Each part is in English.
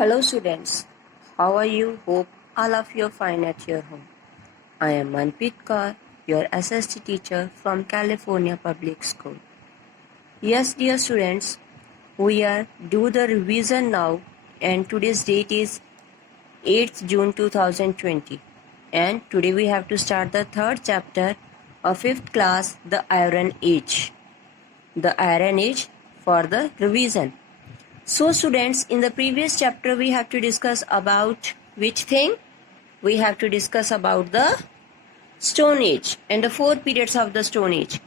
Hello students, how are you? Hope all of you are fine at your home. I am Manpreet Kaur, your SST teacher from California Public School. Yes dear students, we are do the revision now and today's date is 8th June 2020 and today we have to start the third chapter of 5th class, the Iron Age. The Iron Age for the revision. So students, in the previous chapter we have to discuss about which thing? We have to discuss about the Stone Age and the 4 periods of the Stone Age.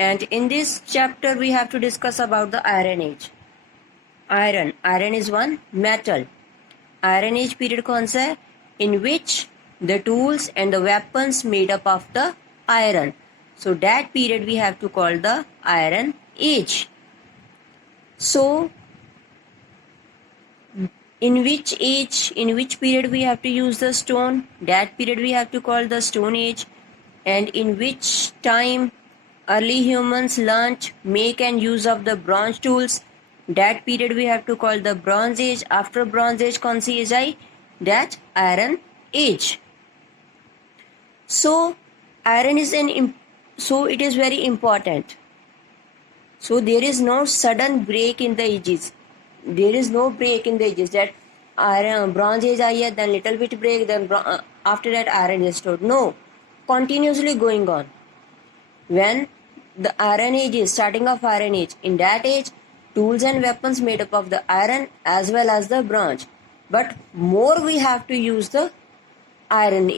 And in this chapter we have to discuss about the Iron Age. Iron is one metal. Iron Age period कौन सा है? In which the tools and the weapons made up of the iron. So that period we have to call the Iron Age. So in which period we have to use the stone? That period we have to call the Stone Age. And in which time early humans learnt make and use of the bronze tools? That period we have to call the Bronze Age. After Bronze Age कौन सी age I? That Iron Age. So iron is so it is very important. So there is no sudden break in the ages. There is no break in the ages that Bronze Age आई है, then little bit break, then after that Iron Age stored. No, continuously going on. When the Iron Age is starting of Iron Age, in that age, tools and weapons made up of the iron as well as the bronze. But more we have to use the iron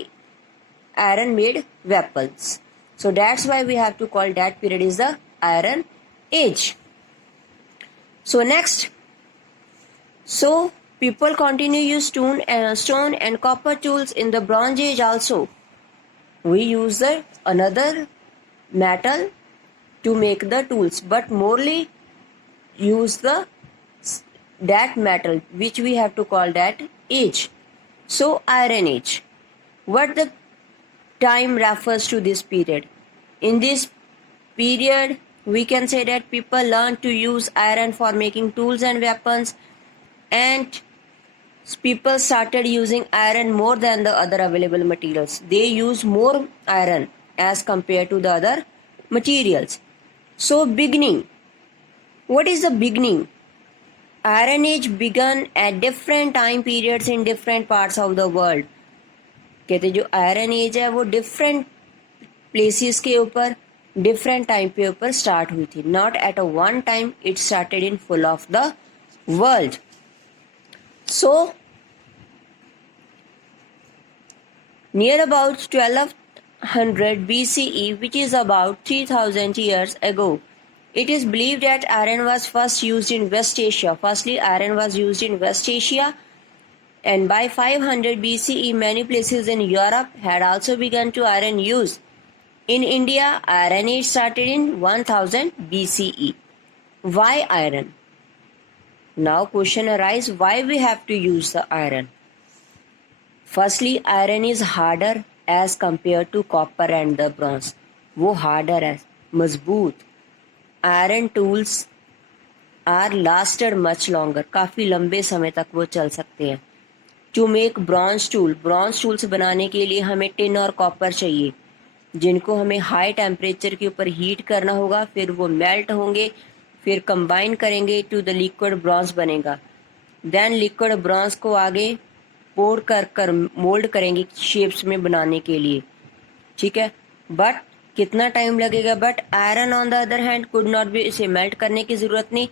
made weapons. So that's why we have to call that period is the Iron Age. So next. So people continue use stone and copper tools in the Bronze Age also. We use the another metal to make the tools, but morely use that metal which we have to call that age. So Iron Age. What the time refers to this period? In this period, we can say that people learn to use iron for making tools and weapons, and people started using iron more than the other available materials. They use more iron as compared to the other materials. So beginning. What is the beginning? Iron Age began at different time periods in different parts of the world. कहते जो iron age है वो different places के ऊपर different time पे ऊपर start हुई थी. Not at a one time, it started in full of the world. So near about 1200 BCE, which is about 3000 years ago, it is believed that iron was first used in West Asia. Firstly, iron was used in West Asia, and by 500 BCE, many places in Europe had also begun to iron use. In India, Iron Age started in 1000 BCE. Why iron? Now question arises, why we have to use the iron? Firstly, iron is harder as compared to copper and the bronze. वो harder है, मजबूत. Iron tools are lasted much longer. काफी लंबे समय तक वो चल सकते हैं. To make bronze tools बनाने के लिए हमें टिन और कॉपर चाहिए, जिनको हमें हाई टेम्परेचर के ऊपर हीट करना होगा. फिर वो मेल्ट होंगे, फिर कंबाइन करेंगे टू द लिक्विड ब्रॉन्ज बनेगा. देन लिक्विड ब्रॉन्ज को आगे पोर कर मोल्ड करेंगे शेप्स में बनाने के लिए. ठीक है, बट कितना टाइम लगेगा? But iron on the other hand could not be, इसे मेल्ट करने की जरूरत नहीं,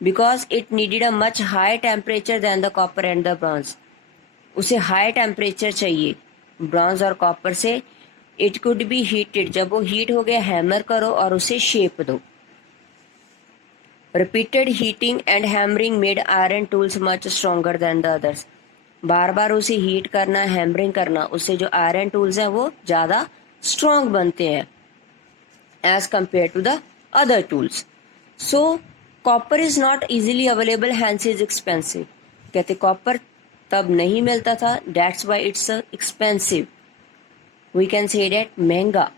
because it needed a much high temperature than the copper and the bronze. उसे हाई टेम्परेचर चाहिए ब्रॉन्ज और कॉपर से. इट कुड बी हीटेड, जब वो हीट हो गया हैमर करो और उसे शेप दो. Repeated heating and hammering made iron tools much stronger than the others. बार बार उसे हीट करना, हैमरिंग करना, उससे जो आयरन टूल्स हैं वो ज़्यादा स्ट्रॉन्ग बनते हैं as compared to the other tools. So copper is not easily available, hence is expensive. कहते कॉपर तब नहीं मिलता था, that's why it's expensive. We can say that महंगा.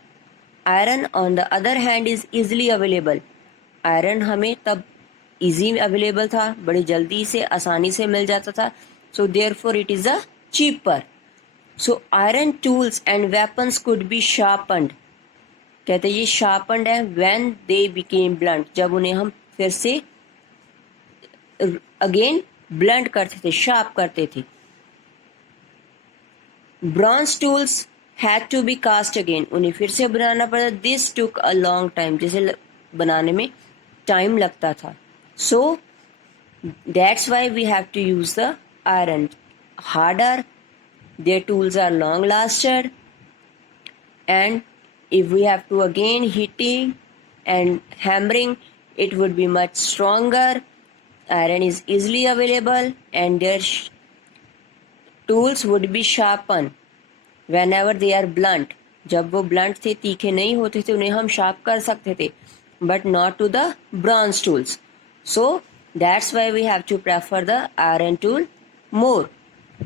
Iron on the other hand is easily available. Iron हमें तब easy available था, बड़ी जल्दी से आसानी से मिल जाता था. So therefore it is a cheaper. So iron tools and weapons could be sharpened. कहते ये sharpened है when they became blunt, जब उन्हें हम फिर से again blunt करते थे, sharp करते थे. Bronze tools had to be cast again, उन्हें फिर से बनाना पड़ा. This took a long time, जैसे बनाने में टाइम लगता था. So that's why we have to use the iron. Harder, their tools are long lasted, and if we have to again hitting and hammering, it would be much stronger. Iron is easily available, and their tools would be sharpened whenever they are blunt. जब वो blunt थे, तीखे नहीं होते थे, उन्हें हम sharp कर सकते थे, but not to the bronze tools. So that's why we have to prefer the iron tool more.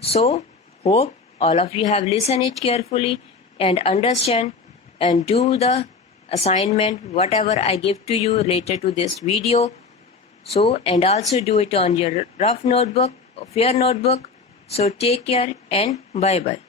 So hope all of you have listened it carefully and understand and do the assignment whatever I give to you related to this video. So and also do it on your rough notebook, fair notebook. So take care and bye bye.